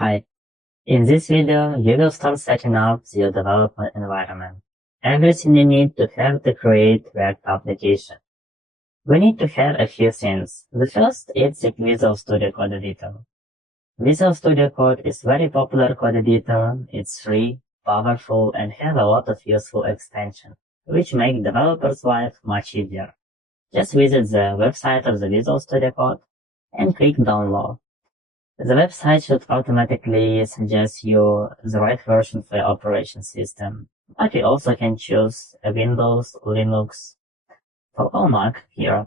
Hi, in this video, you will start setting up your development environment. Everything you need to have to create React application. We need to have a few things. The first is the Visual Studio Code Editor. Visual Studio Code is very popular code editor. It's free, powerful, and have a lot of useful extensions, which make developers' life much easier. Just visit the website of the Visual Studio Code and click download. The website should automatically suggest you the right version for your operation system, but you also can choose a Windows, Linux, or Mac here.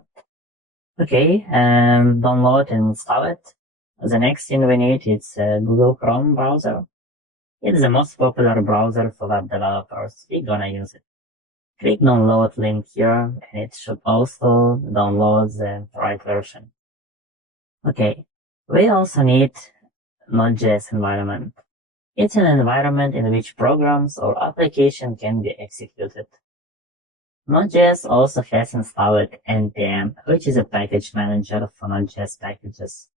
Okay, download and install it. The next thing we need is Google Chrome browser. It's the most popular browser for web developers. We're gonna use it. Click download link here, and it should also download the right version. Okay. We also need Node.js environment. It's an environment in which programs or applications can be executed. Node.js also has installed NPM, which is a package manager for Node.js packages.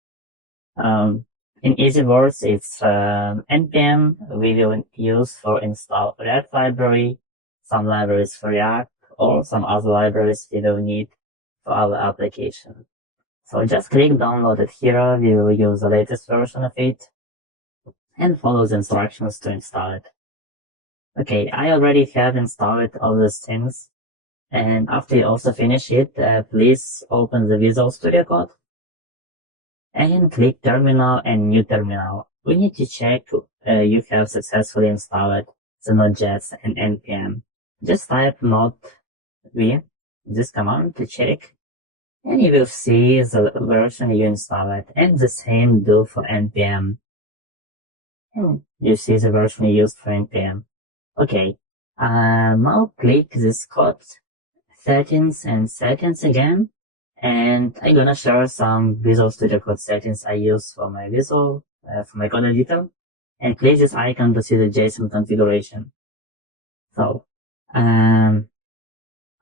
In easy words, it's NPM we will use for install React library, some libraries for React, or some other libraries we will need for our application. So just click download it here, we will use the latest version of it, and follow the instructions to install it. Okay, I already have installed all these things, and after you also finish it, please open the Visual Studio Code, and click Terminal and New Terminal. We need to check you have successfully installed the Node.js and NPM. Just type node-v, this command to check, and you will see the version you installed, and the same do for NPM. And you see the version you used for NPM. Okay, now click this code settings and settings again, and I'm gonna share some Visual Studio Code settings I use for my for my code editor, and click this icon to see the JSON configuration. So,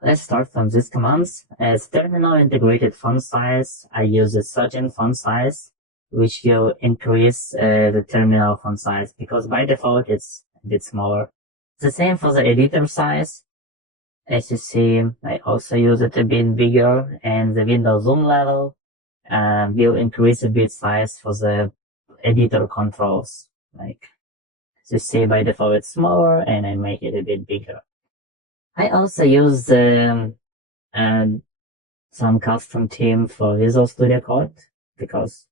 let's start from these commands. As terminal integrated font size, I use the certain font size, which will increase the terminal font size, because by default it's a bit smaller. The same for the editor size. As you see, I also use it a bit bigger, and the window zoom level will increase a bit size for the editor controls. Like, as you see, by default it's smaller, and I make it a bit bigger. I also use some custom theme for Visual Studio Code, because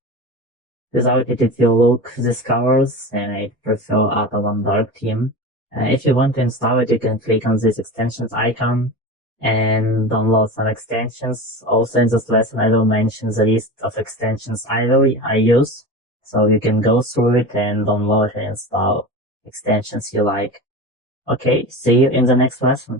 without it, it will look these colors, and I prefer Auto Dark theme. If you want to install it, you can click on this extensions icon and download some extensions. Also in this lesson, I will mention the list of extensions I use, so you can go through it and download and install extensions you like. Okay, see you in the next lesson.